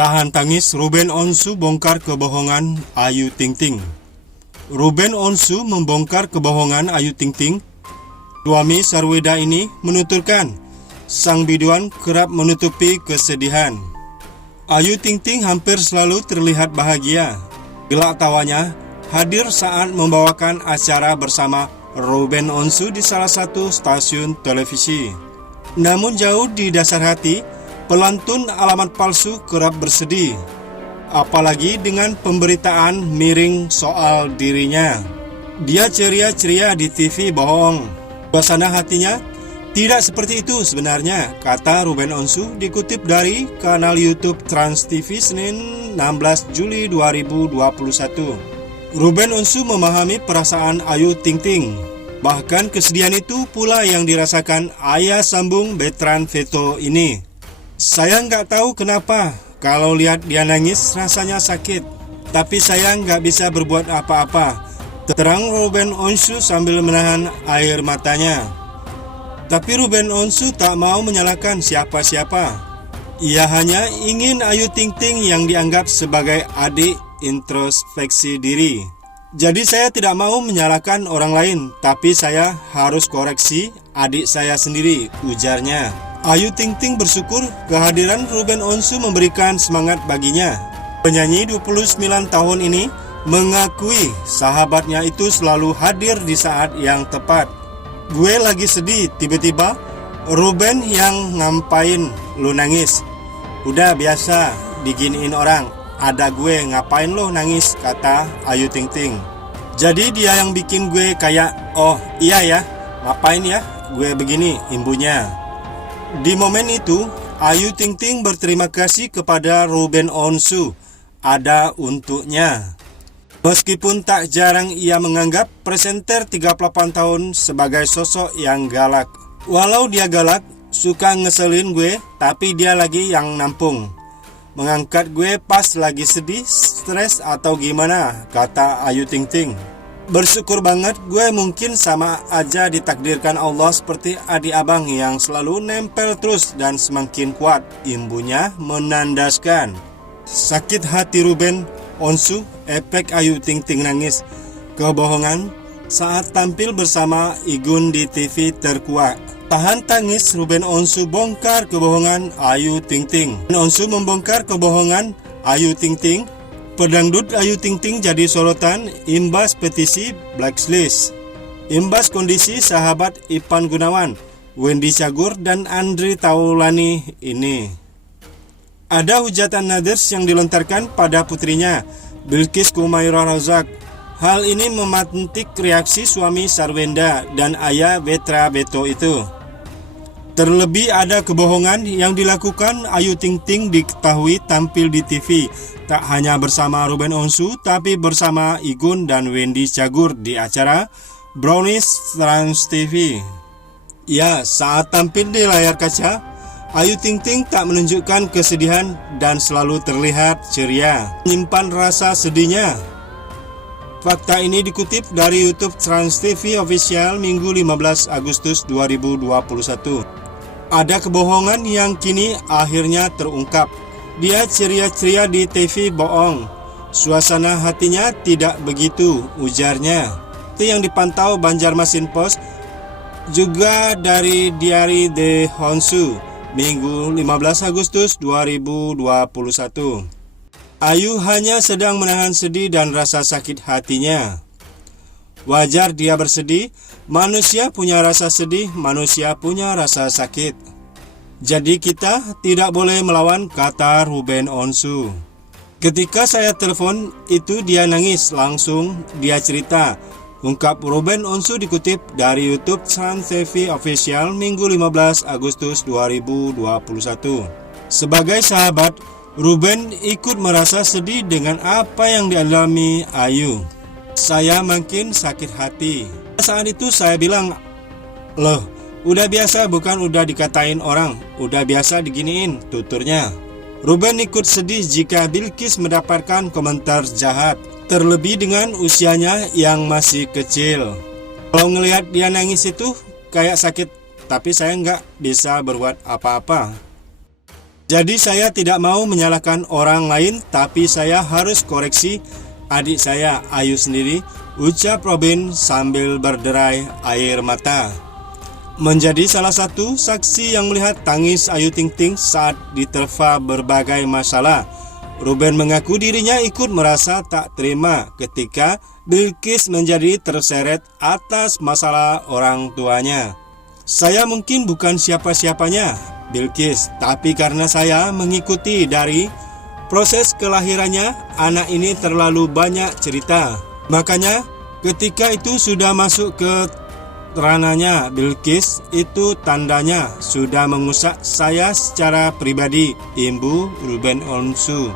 Tahan tangis, Ruben Onsu bongkar kebohongan Ayu Ting Ting. Ruben Onsu membongkar kebohongan Ayu Ting Ting. Suami Sarweda ini menuturkan sang biduan kerap menutupi kesedihan. Ayu Ting Ting hampir selalu terlihat bahagia. Gelak tawanya hadir saat membawakan acara bersama Ruben Onsu di salah satu stasiun televisi. Namun jauh di dasar hati, pelantun alamat palsu kerap bersedih, apalagi dengan pemberitaan miring soal dirinya. Dia ceria-ceria di TV bohong. Suasana hatinya tidak seperti itu sebenarnya, kata Ruben Onsu dikutip dari kanal YouTube Trans TV Senin 16 Juli 2021. Ruben Onsu memahami perasaan Ayu Ting Ting. Bahkan kesedihan itu pula yang dirasakan ayah sambung Bertrand Veto ini. Saya nggak tahu kenapa, kalau lihat dia nangis rasanya sakit. Tapi saya nggak bisa berbuat apa-apa, terang Ruben Onsu sambil menahan air matanya. Tapi Ruben Onsu tak mau menyalahkan siapa-siapa. Ia hanya ingin Ayu Ting Ting yang dianggap sebagai adik introspeksi diri. Jadi saya tidak mau menyalahkan orang lain, tapi saya harus koreksi adik saya sendiri, ujarnya. Ayu Ting Ting bersyukur kehadiran Ruben Onsu memberikan semangat baginya. Penyanyi 29 tahun ini mengakui sahabatnya itu selalu hadir di saat yang tepat. Gue lagi sedih, tiba-tiba Ruben yang ngapain lu nangis? Udah biasa diginiin orang, ada gue ngapain lo nangis, kata Ayu Ting Ting. Jadi dia yang bikin gue kayak, oh iya ya, ngapain ya gue begini, imbunya. Di momen itu, Ayu Ting Ting berterima kasih kepada Ruben Onsu, ada untuknya. Meskipun tak jarang ia menganggap presenter 38 tahun sebagai sosok yang galak. Walau dia galak, suka ngeselin gue, tapi dia lagi yang nampung. Mengangkat gue pas lagi sedih, stres atau gimana, kata Ayu Ting Ting. Bersyukur banget, gue mungkin sama aja ditakdirkan Allah seperti adik abang yang selalu nempel terus dan semakin kuat, imbunya menandaskan. Sakit hati Ruben Onsu, efek Ayu Ting Ting nangis kebohongan saat tampil bersama Igun di TV terkuak. Tahan tangis, Ruben Onsu bongkar kebohongan Ayu Ting Ting. Onsu membongkar kebohongan Ayu Ting Ting. Pedangdut Ayu Ting Ting jadi sorotan imbas petisi blacklist. Imbas kondisi sahabat Ipan Gunawan, Wendy Cagur dan Andri Taulani ini. Ada hujatan naders yang dilontarkan pada putrinya, Bilqis Kumairah Razak. Hal ini memantik reaksi suami Sarweda dan ayah Bertrand Veto itu. Terlebih ada kebohongan yang dilakukan Ayu Ting Ting diketahui tampil di TV, tak hanya bersama Ruben Onsu, tapi bersama Igun dan Wendy Cagur di acara Brownies Trans TV. Ya, saat tampil di layar kaca, Ayu Ting Ting tak menunjukkan kesedihan dan selalu terlihat ceria, menyimpan rasa sedihnya. Fakta ini dikutip dari YouTube Trans TV Official Minggu 15 Agustus 2021. Ada kebohongan yang kini akhirnya terungkap. Dia ceria-ceria di TV bohong. Suasana hatinya tidak begitu, ujarnya. Itu yang dipantau Banjarmasin Post, juga dari Diary The Honsu, Minggu 15 Agustus 2021. Ayu hanya sedang menahan sedih dan rasa sakit hatinya. Wajar dia bersedih, manusia punya rasa sedih, manusia punya rasa sakit. Jadi kita tidak boleh melawan, kata Ruben Onsu. Ketika saya telepon itu dia nangis, langsung dia cerita, ungkap Ruben Onsu dikutip dari YouTube Trans TV Official Minggu 15 Agustus 2021. Sebagai sahabat, Ruben ikut merasa sedih dengan apa yang dialami Ayu. Saya makin sakit hati. Saat itu saya bilang, loh, udah biasa bukan udah dikatain orang, udah biasa diginiin, tuturnya. Ruben ikut sedih jika Bilqis mendapatkan komentar jahat, terlebih dengan usianya yang masih kecil. Kalau ngelihat dia nangis itu kayak sakit, tapi saya nggak bisa berbuat apa-apa. Jadi saya tidak mau menyalahkan orang lain, tapi saya harus koreksi adik saya Ayu sendiri, ucap Robin sambil berderai air mata. Menjadi salah satu saksi yang melihat tangis Ayu Ting Ting saat diterpa berbagai masalah, Ruben mengaku dirinya ikut merasa tak terima ketika Bilqis menjadi terseret atas masalah orang tuanya. Saya mungkin bukan siapa-siapanya, Bilqis, tapi karena saya mengikuti dari proses kelahirannya, anak ini terlalu banyak cerita. Makanya ketika itu sudah masuk ke ranahnya Bilqis, itu tandanya sudah mengusik saya secara pribadi, imbu Ruben Onsu.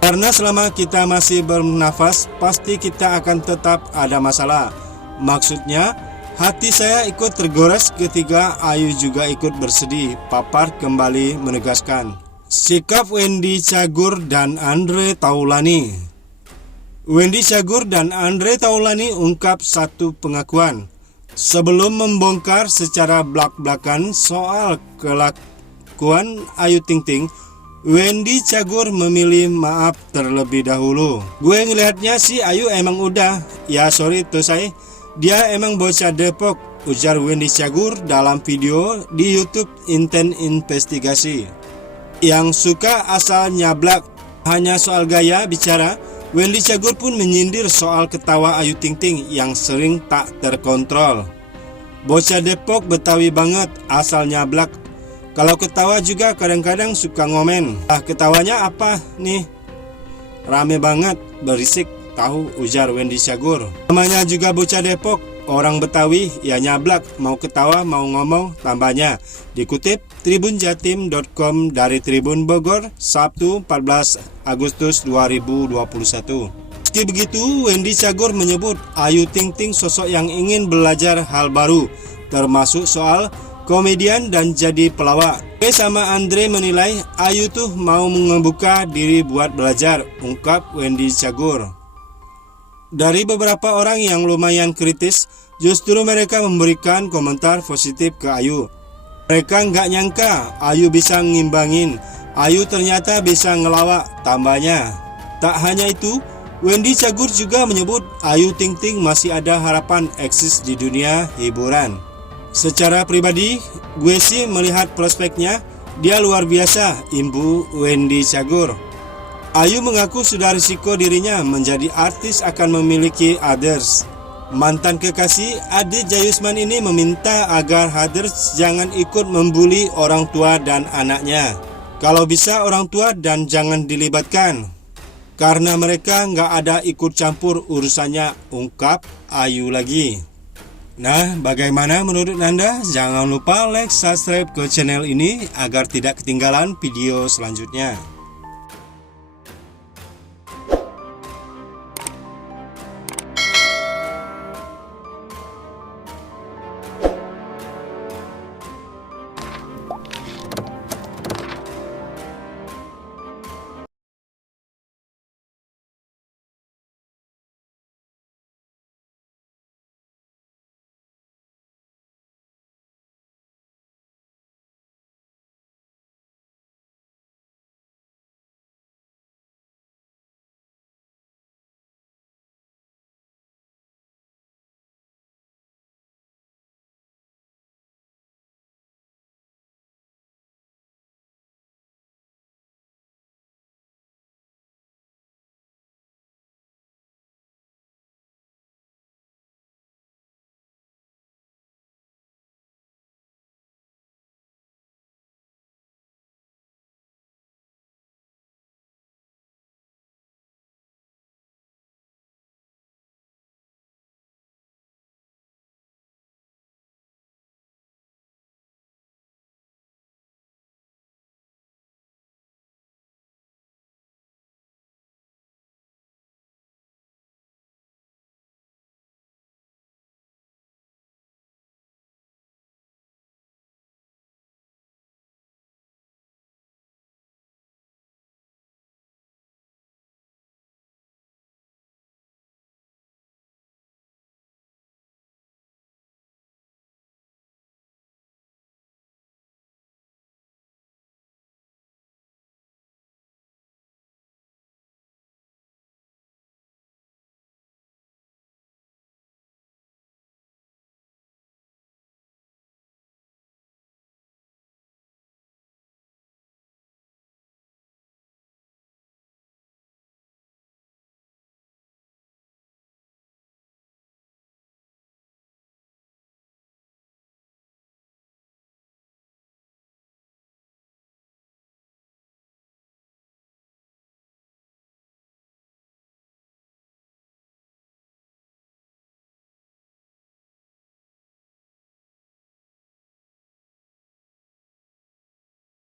Karena selama kita masih bernafas, pasti kita akan tetap ada masalah. Maksudnya, hati saya ikut tergores ketika Ayu juga ikut bersedih, papar kembali menegaskan. Sikap Wendy Cagur dan Andre Taulani. Wendy Cagur dan Andre Taulani ungkap satu pengakuan. Sebelum membongkar secara belak-belakan soal kelakuan Ayu Ting Ting, Wendy Cagur memilih maaf terlebih dahulu. Gue ngelihatnya sih Ayu emang udah, ya sorry tuh saya, dia emang bocah Depok, ujar Wendy Cagur dalam video di YouTube Inten Investigasi. Yang suka asal nyablak hanya soal gaya bicara, Wendy Cagur pun menyindir soal ketawa Ayu Ting Ting yang sering tak terkontrol. Bocah Depok Betawi banget, asal nyablak. Kalau ketawa juga kadang-kadang suka ngomen. Ketawanya apa nih? Rame banget, berisik, tahu, ujar Wendy Cagur. Namanya juga bocah Depok, orang Betawi, ya nyablak, mau ketawa mau ngomong, tambahnya. Dikutip tribunjatim.com dari Tribun Bogor, Sabtu 14 Agustus 2021. Meski begitu, Wendy Cagur menyebut Ayu Ting Ting sosok yang ingin belajar hal baru, termasuk soal komedian dan jadi pelawak. Sama Andre menilai Ayu tuh mau membuka diri buat belajar, ungkap Wendy Cagur. Dari beberapa orang yang lumayan kritis, justru mereka memberikan komentar positif ke Ayu. Mereka nggak nyangka Ayu bisa ngimbangin, Ayu ternyata bisa ngelawak, tambahnya. Tak hanya itu, Wendy Cagur juga menyebut Ayu Ting Ting masih ada harapan eksis di dunia hiburan. Secara pribadi, gue sih melihat prospeknya, dia luar biasa, imbu Wendy Cagur. Ayu mengaku sudah risiko dirinya menjadi artis akan memiliki others. Mantan kekasih Ade Jayusman ini meminta agar others jangan ikut membuli orang tua dan anaknya. Kalau bisa orang tua dan jangan dilibatkan, karena mereka nggak ada ikut campur urusannya, ungkap Ayu lagi. Nah, bagaimana menurut Anda? Jangan lupa like, subscribe ke channel ini agar tidak ketinggalan video selanjutnya.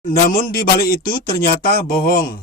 Namun di balik itu ternyata bohong.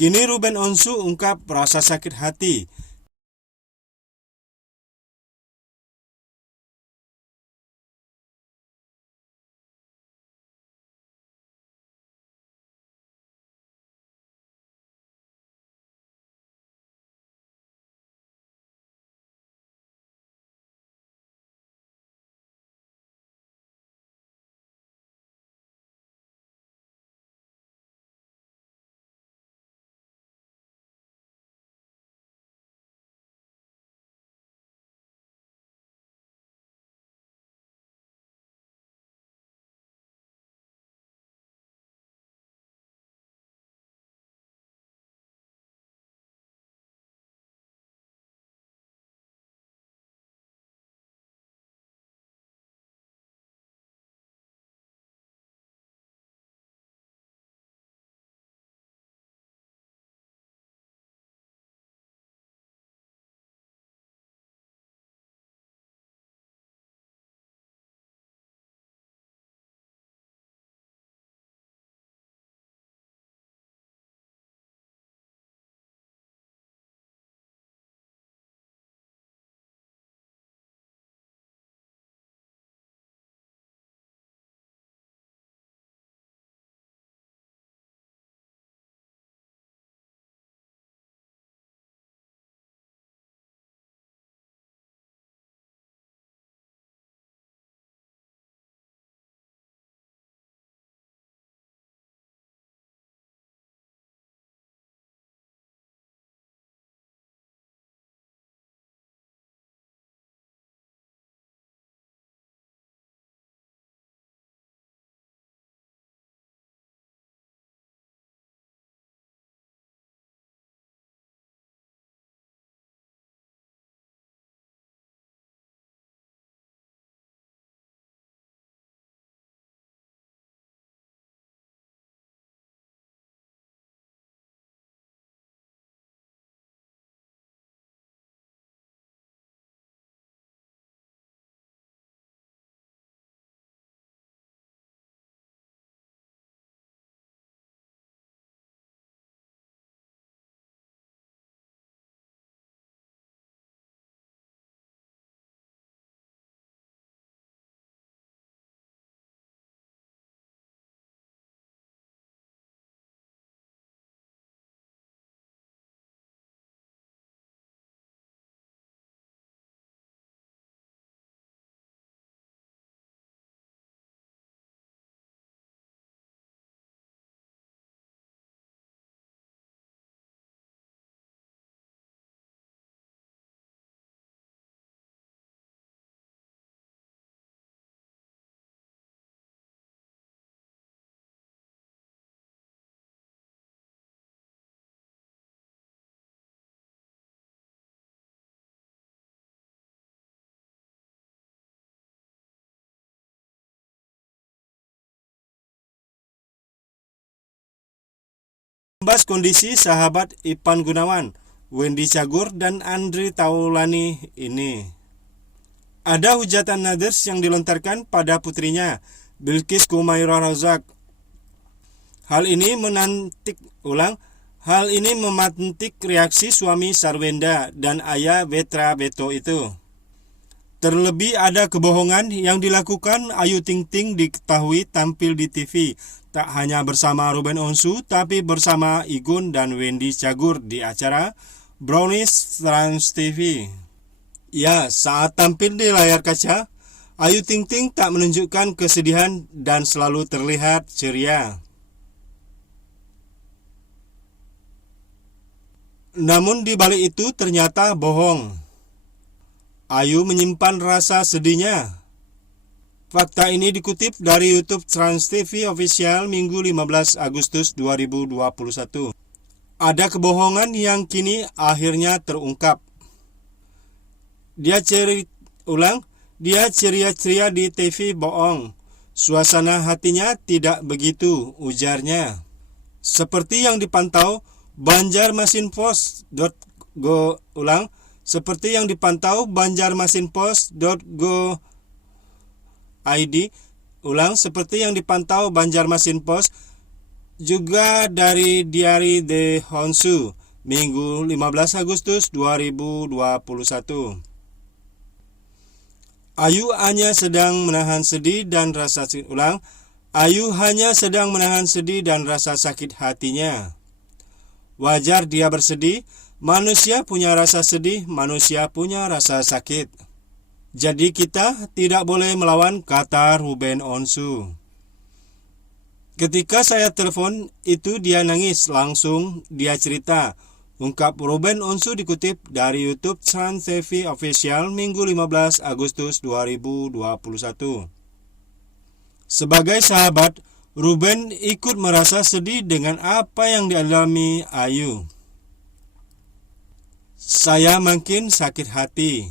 Kini Ruben Onsu ungkap rasa sakit hati. Membahas kondisi sahabat Ipan Gunawan, Wendy Cagur, dan Andre Taulani ini. Ada hujatan naders yang dilontarkan pada putrinya, Bilqis Kumaira Razak. Hal ini memantik reaksi suami Sarwenda dan ayah Vetra Beto itu. Terlebih ada kebohongan yang dilakukan Ayu Ting Ting diketahui tampil di TV, tak hanya bersama Ruben Onsu, tapi bersama Igun dan Wendy Cagur di acara Brownies Trans TV. Ya, saat tampil di layar kaca, Ayu Ting Ting tak menunjukkan kesedihan dan selalu terlihat ceria. Namun di balik itu ternyata bohong. Ayu menyimpan rasa sedihnya. Fakta ini dikutip dari YouTube Trans TV Official Minggu 15 Agustus 2021. Ada kebohongan yang kini akhirnya terungkap. Dia ceria-ceria di TV bohong. Suasana hatinya tidak begitu, ujarnya. Seperti yang dipantau Seperti yang dipantau Banjarmasinpost.go.id. Seperti yang dipantau Banjarmasinpost, Juga dari Diary The Honshu, Minggu 15 Agustus 2021. Ayu hanya sedang menahan sedih dan rasa sakit. Ulang, Ayu hanya sedang menahan sedih dan rasa sakit hatinya. Wajar dia bersedih, manusia punya rasa sedih, manusia punya rasa sakit. Jadi kita tidak boleh melawan, kata Ruben Onsu. Ketika saya telepon itu dia nangis, langsung dia cerita, ungkap Ruben Onsu dikutip dari YouTube Trans TV Official Minggu 15 Agustus 2021. Sebagai sahabat, Ruben ikut merasa sedih dengan apa yang dialami Ayu. Saya makin sakit hati.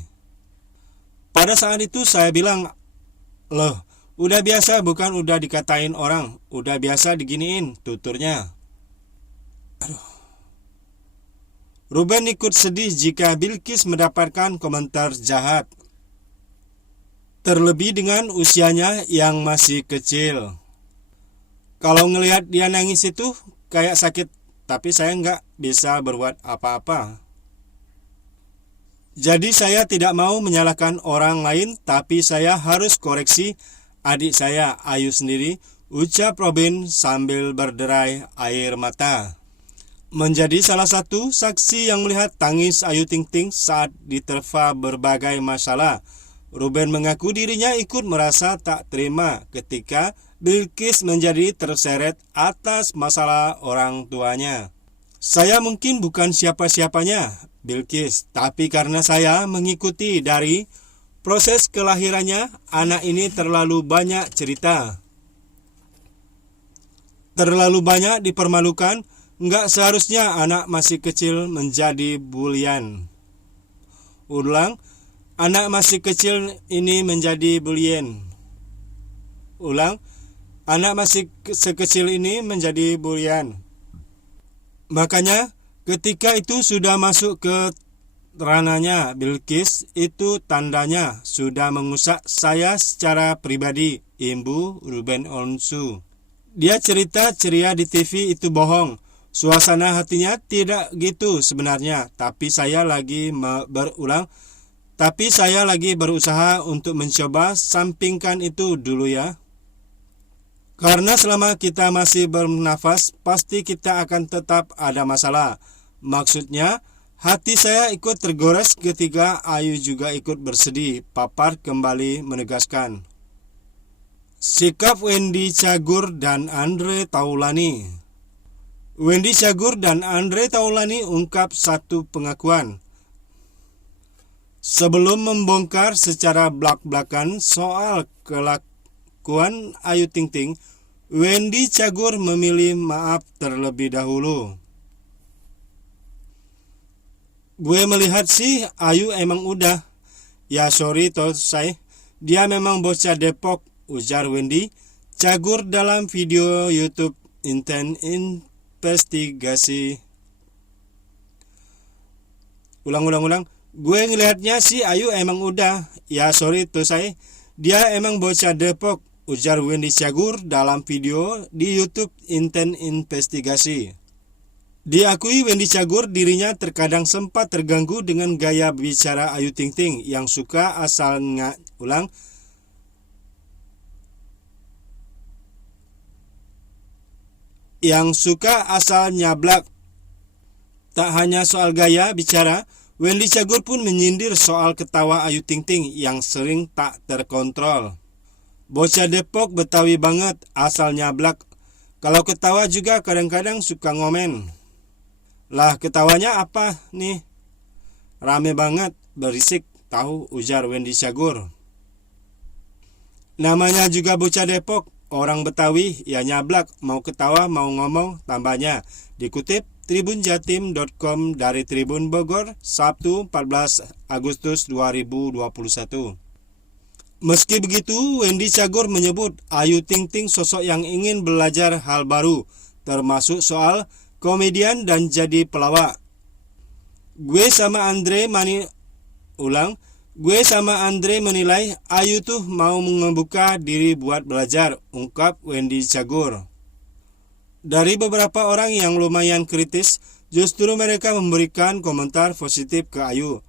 Pada saat itu saya bilang, loh, udah biasa bukan udah dikatain orang, udah biasa diginiin, tuturnya. Ruben ikut sedih jika Bilqis mendapatkan komentar jahat. Terlebih dengan usianya yang masih kecil. Kalau ngelihat dia nangis itu kayak sakit, tapi saya nggak bisa berbuat apa-apa. Jadi saya tidak mau menyalahkan orang lain, tapi saya harus koreksi adik saya, Ayu sendiri, ucap Robin sambil berderai air mata. Menjadi salah satu saksi yang melihat tangis Ayu Ting Ting saat diterpa berbagai masalah, Ruben mengaku dirinya ikut merasa tak terima ketika Bilqis menjadi terseret atas masalah orang tuanya. Saya mungkin bukan siapa-siapanya, Bilqis, tapi karena saya mengikuti dari proses kelahirannya, anak ini terlalu banyak cerita. Terlalu banyak dipermalukan, nggak seharusnya anak masih kecil menjadi bulian. Ulang, anak masih kecil ini menjadi bulian. Ulang, anak masih sekecil ini menjadi bulian. Makanya ketika itu sudah masuk ke ranahnya Bilqis, itu tandanya sudah mengusak saya secara pribadi, imbu Ruben Onsu. Dia cerita ceria di TV itu bohong. Suasana hatinya tidak gitu sebenarnya, tapi saya lagi berusaha untuk mencoba sampingkan itu dulu ya. Karena selama kita masih bernafas, pasti kita akan tetap ada masalah. Maksudnya, hati saya ikut tergores ketika Ayu juga ikut bersedih, Papar kembali menegaskan. Sikap Wendy Cagur dan Andre Taulani. Wendy Cagur dan Andre Taulani ungkap satu pengakuan. Sebelum membongkar secara belak-belakan soal kelakuan Ayu Ting Ting, Wendy Cagur memilih maaf terlebih dahulu. Gue melihat sih Ayu emang udah. Ya sorry toh say, dia memang bocah Depok, ujar Wendy Cagur dalam video YouTube Intent Investigasi. Ulang. Gue ngelihatnya sih Ayu emang udah. Ya sorry toh say, dia emang bocah Depok, ujar Wendy Cagur dalam video di YouTube Intent Investigasi. Diakui Wendy Cagur dirinya terkadang sempat terganggu dengan gaya bicara Ayu Ting Ting yang suka asal nyablak. Tak hanya soal gaya bicara, Wendy Cagur pun menyindir soal ketawa Ayu Ting Ting yang sering tak terkontrol. Bocah Depok Betawi banget, asal nyablak. Kalau ketawa juga kadang-kadang suka ngomen. Lah ketawanya apa nih? Rame banget, berisik, tahu, ujar Wendy Cagur. Namanya juga bocah Depok, orang Betawi, ya nyablak, mau ketawa mau ngomong, tambahnya. Dikutip tribunjatim.com dari Tribun Bogor, Sabtu 14 Agustus 2021. Meski begitu, Wendy Cagur menyebut Ayu Ting Ting sosok yang ingin belajar hal baru, termasuk soal komedian dan jadi pelawak. Gue sama Andre menilai Ayu tuh mau membuka diri buat belajar, ungkap Wendy Cagur. Dari beberapa orang yang lumayan kritis, justru mereka memberikan komentar positif ke Ayu.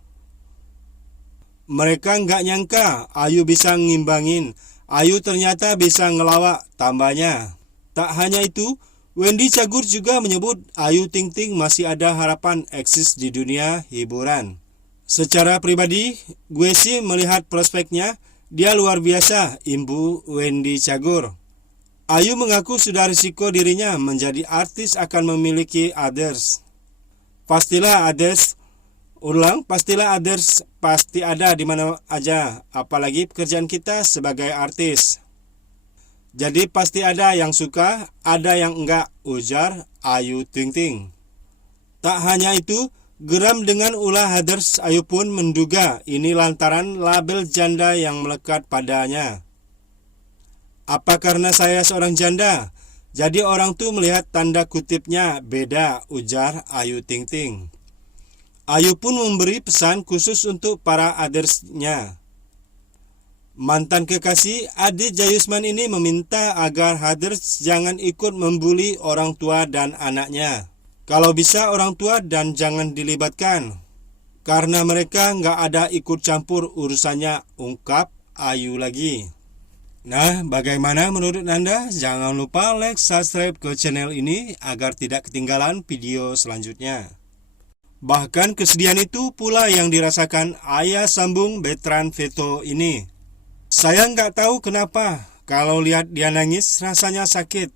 Mereka nggak nyangka Ayu bisa ngimbangin. Ayu ternyata bisa ngelawak, tambahnya. Tak hanya itu, Wendy Cagur juga menyebut Ayu Ting Ting masih ada harapan eksis di dunia hiburan. Secara pribadi, gue sih melihat prospeknya, dia luar biasa, imbu Wendy Cagur. Ayu mengaku sudah risiko dirinya menjadi artis akan memiliki others. Pastilah others pasti ada di mana aja, apalagi pekerjaan kita sebagai artis. Jadi pasti ada yang suka, ada yang enggak, ujar Ayu Ting Ting. Tak hanya itu, geram dengan ulah others, Ayu pun menduga ini lantaran label janda yang melekat padanya. Apa karena saya seorang janda? Jadi orang tuh melihat tanda kutipnya beda, ujar Ayu Ting Ting. Ayu pun memberi pesan khusus untuk para others-nya. Mantan kekasih Adit Jayusman ini meminta agar others jangan ikut membuli orang tua dan anaknya. Kalau bisa orang tua dan jangan dilibatkan, karena mereka nggak ada ikut campur urusannya, ungkap Ayu lagi. Nah, bagaimana menurut Anda? Jangan lupa like, subscribe ke channel ini agar tidak ketinggalan video selanjutnya. Bahkan kesedihan itu pula yang dirasakan ayah sambung Bertrand Veto ini. Saya nggak tahu kenapa, kalau lihat dia nangis rasanya sakit.